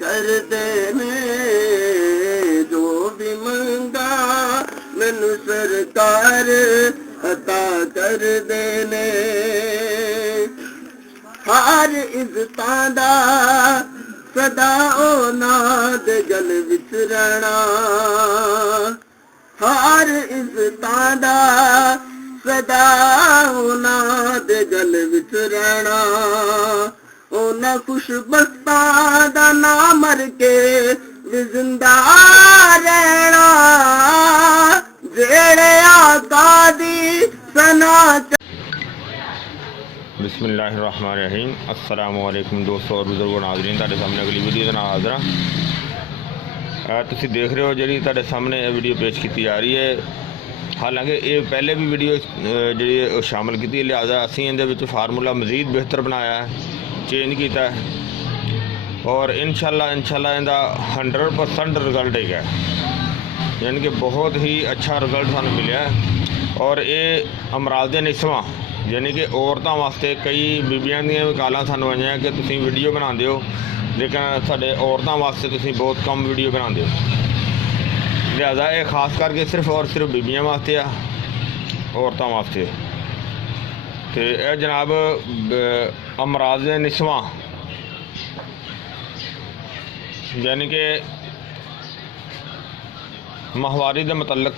कर देने जो भी मंगा मैनू सरकार अता कर देने। हर इज्जतां दा सदा उन्हां दे गल विच रहना, हर इज्जतां दा सदा उन्हां दे गल विच रहना। उन्हां खुशबख्तां दा नाम मर के भी जिंदा रहना, जेड़े आका दी सना। बिस्मिल्लाहिर्रहमानिर्रहीम। अस्सलामु अलैकुम दोस्तों और बुजुर्गों नाज़रीन, तुहाडे सामने अगली वीडियो दे नाल हाज़र हां। तुसीं देख रहे हो जी तुहाडे सामने वीडियो पेश की जा रही है। हालांकि ये पहले भी वीडियो जी शामिल की, लिहाजा असीं इहदे विच फार्मूला मज़ीद बेहतर बनाया है, चेंज किया है और इंशाअल्लाह इहदा 100% रिजल्ट है, यानी कि बहुत ही अच्छा रिजल्ट सानूं मिलिया है। और ये अमराज़ निस्वां यानी कि औरतों वास्ते कई बीबियां दी कालां सानूं आईयां कि तुसीं वीडियो बनाते हो लेकिन साडे औरतों वास्ते तुसीं बहुत कम वीडियो बनाते हो, लिहाजा ये खास करके सिर्फ और सिर्फ बीबियां वास्ते आ, औरतों वास्ते। तो यह जनाब अमराज़ निस्वां यानी कि माहवारी के मतलब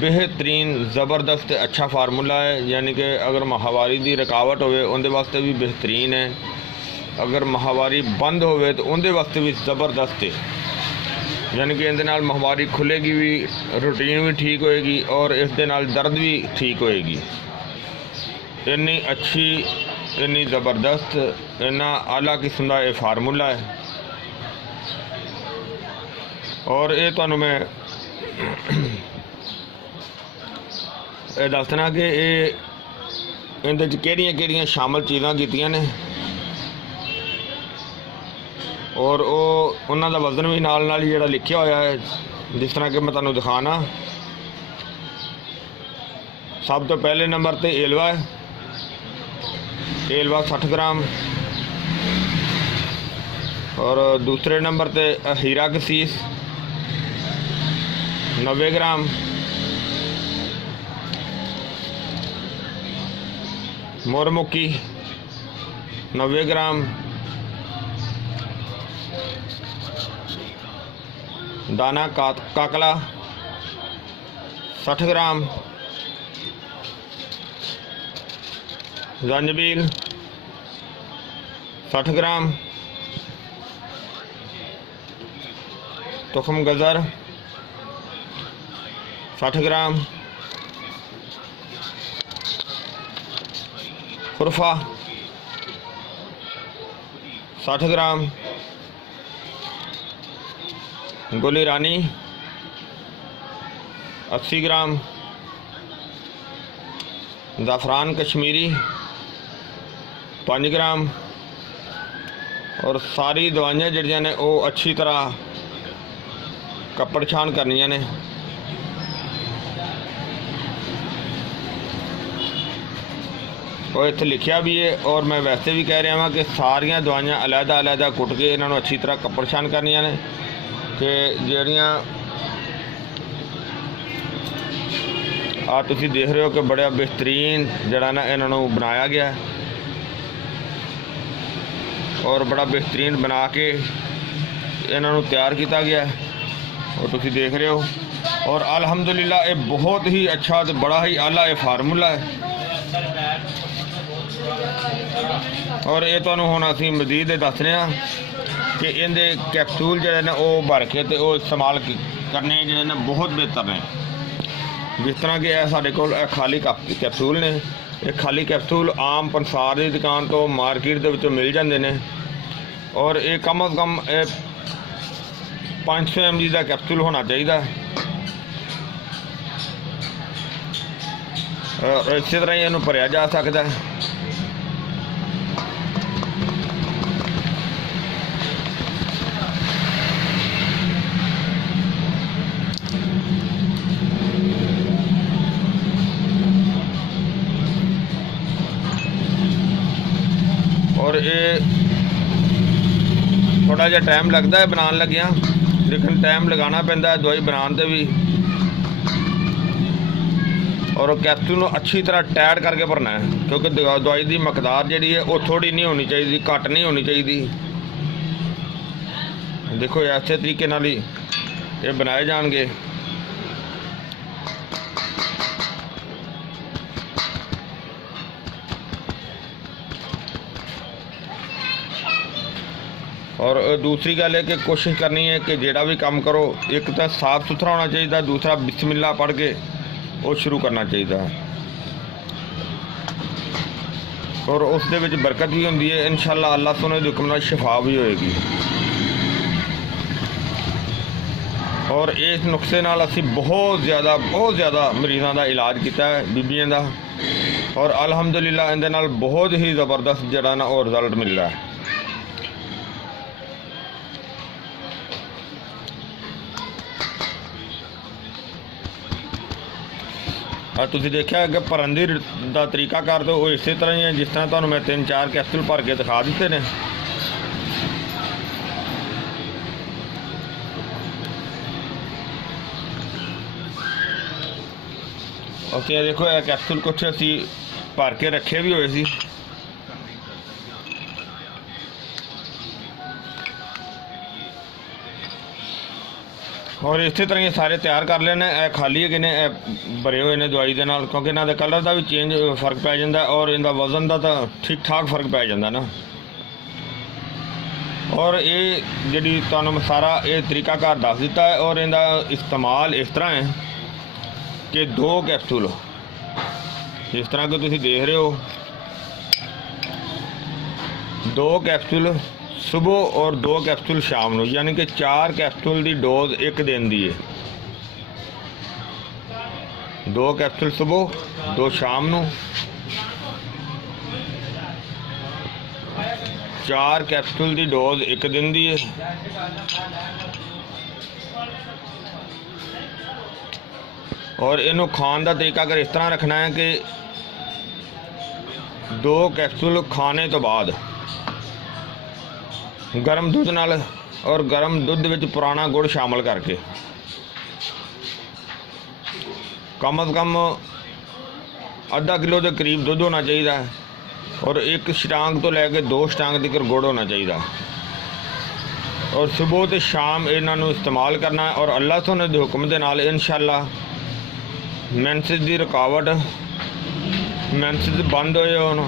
बेहतरीन ज़बरदस्त अच्छा फार्मूला है, यानी कि अगर माहवारी की रुकावट होवे उनके वास्ते भी बेहतरीन है, अगर माहवारी बंद होवे तो उनके वास्ते भी ज़बरदस्त है। यानी कि इहदे नाल माहवारी खुलेगी भी, रूटीन भी ठीक होएगी और इस दे नाल दर्द भी ठीक होएगी। इन्नी अच्छी इन्नी ज़बरदस्त इन्ना आला किस्म का यह फार्मूला है। और ये तुहानूं मैं ये दसना कि ये इहदे च किहड़ियां शामिल चीज़ां कीतियां ने और उन्हां दा वजन भी नाल नाल जिहड़ा लिखिया होया है, जिस तरह कि मैं तुहानूं दिखाना। सब तो पहले नंबर ते एलवा है, एलवा 60 ग्राम और दूसरे नंबर ते हीरा कसीस 90 ग्राम, मोरमुखी 90 ग्राम, दाना काकला 60 ग्राम, जंजबील 60 ग्राम, तुखम गज़र 60 ग्राम, खुरफा 60 ग्राम, गुली रानी 80 ग्राम, ज़ाफ़रान कश्मीरी 5 ग्राम और सारी दवाइयाँ जिहड़ियां ने वो अच्छी तरह कपड़ छान करनियां ने। और इत्थे लिखिया भी है और मैं वैसे भी कह रहा हाँ कि सारिया दवाइयाँ अलहदा अलहदा कुट के इन्होंने अच्छी तरह कपड़ छान करनियां ने कि जिहड़ियां आ तुसीं देख रहे हो कि बड़ा बेहतरीन जिहड़ा ना इन्होंने बनाया गया है और बड़ा बेहतरीन बना के इन्होंने तैयार किया गया है और तुसीं देख रहे हो। और अल्हम्दुलिल्लाह ये बहुत ही अच्छा तो बड़ा ही आला ये फार्मूला है। और ये तुहानूं हुण असीं मजीद दसने कि इहदे कैप्सूल जिहड़े ने वो भर के तो वो इस्तेमाल करने जिहड़े ने बहुत बेहतर ने। जिस तरह कि यह साडे कोल खाली कैप्सूल ने, ये खाली कैप्सूल आम पंसार की दुकान तो मार्केट दे विचों मिल जाते हैं और ये कम अज़ कम 500 mg का कैप्सूल होना चाहिए। इस तरह ही इन्हूं भरिया जा सकता है। और ये थोड़ा जिहा टाइम लगता है बनाने लग्या, लेकिन टाइम लगाना पैंदा है दवाई बनाने ते भी। और कैप्सूल नूं अच्छी तरह टाइट करके भरना है, क्योंकि दवाई की मकदार जिहड़ी है वो थोड़ी नहीं होनी चाहिए, घट नहीं होनी चाहिए। देखो ऐसे तरीके नाल ही ये बनाए जाएंगे। और दूसरी गल है कि कोशिश करनी है कि जेड़ा भी काम करो, एक तो साफ सुथरा होना चाहिए, दूसरा बिस्मिल्लाह पढ़ के वो शुरू करना चाहिए, और उस दे विच बरकत भी होंदी है। इंशाअल्लाह अल्लाह सोने दे हुक्म नाल शिफा भी होएगी। और इस नुस्खे नाल असी बहुत ज़्यादा मरीज़ों का इलाज किया है, बीबियां का, और अलहमदुलिल्लाह इहदे नाल बहुत ही ज़बरदस्त जिहड़ा ना और रिजल्ट मिल रहा है। तुसीं देखिया कि भरन दा तरीका कर दो इस तरह ही है जिस तरह तुहानूं मैं 3-4 कैप्सूल भर के दिखा दिते ने। असीं देखो यह कैप्सूल कुछ असी भर के रखे भी हुए सी, और इस तरह ये सारे तैयार कर लेने। खाली है ने भरे हुए ने दवाई के नाल, क्योंकि इन्हों के कलर का भी चेंज फर्क पै जाता है, और इनका वजन का तो ठीक ठाक फर्क पै जाता ना। और ये जी तुहानूं सारा ये तरीका घर दस दिता है, और इनका इस्तेमाल इस तरह है कि 2 कैप्सूल इस तरह के तुसीं देख रहे हो, 2 कैप्सूल सुबह और 2 कैप्सूल शाम को, यानी कि 4 कैप्सूल की डोज एक दिन की है। 2 कैप्सूल सुबह, 2 शाम को, 4 कैप्सूल की डोज एक दिन की है। और इनू खाने का तरीका अगर इस तरह रखना है कि 2 कैप्सूल खाने तो बाद गर्म दुध नाल, और गर्म दुध विच पुराना गुड़ शामिल करके कम अज़ कम आधा किलो के करीब दुध होना चाहिए, और 1 छटांग तो लैके 2 छटांग तक गुड़ होना चाहिए। और सुबह तो शाम इन्हों इस्तेमाल करना है, और अल्लाह सोने के हुक्म के नाल इंशाअल्लाह मैंसिस की रुकावट, मैंसिस बंद होए होण,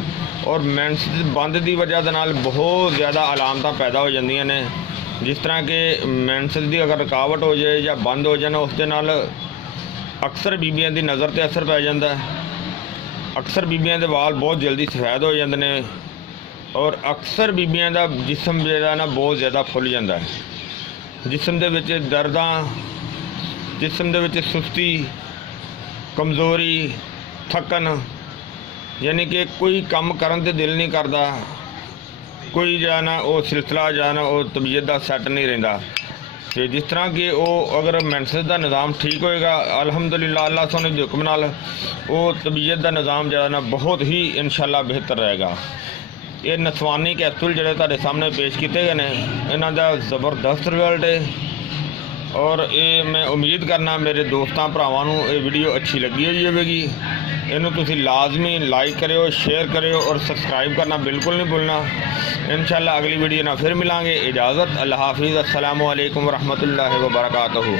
और मैंसिस बंद की वजह के नाल बहुत ज़्यादा अलामत पैदा हो जांदियां ने। जिस तरह के मैंसिस की अगर रुकावट हो जाए या बंद हो जाए, उसके नाल अक्सर बीबियां की नज़र ते असर पै जाता है, अक्सर बीबियां के वाल बहुत जल्दी सफेद हो जाते हैं, और अक्सर बीबियां का जिसम जिहड़ा ना बहुत ज़्यादा फुल जाता है। जिसम दे विच दर्दां, जिसम दे विच सुस्ती, कमज़ोरी, थकन, यानी कि कोई काम करन ते दिल नहीं करता, कोई जो ना वो सिलसिला जो ना वो तबीयत का सैट नहीं रहिंदा। तो जिस तरह कि वो अगर मैंसिस का निज़ाम ठीक होएगा, अल्हम्दुलिल्लाह अल्लाह सोने के हुक्म नाल वो तबीयत का निज़ाम जो ना बहुत ही इंशाअल्लाह बेहतर रहेगा। ये नसवानी कैप्सूल जो तुहाडे सामने पेश किए गए हैं, इन्हां दा ज़बरदस्त रिजल्ट है, और ये मैं उम्मीद करना मेरे दोस्तों भरावां नूं ये वीडियो अच्छी लगी होगी। इनू तुसीं लाजमी लाइक करो, शेयर करो, और सबसक्राइब करना बिल्कुल नहीं भूलना। इंशाअल्लाह अगली वीडियो ना फिर मिलांगे। इजाज़त, अल्लाह हाफिज़, अस्सलामु अलैकुम वरहमतुल्लाहि वबरकातुहू।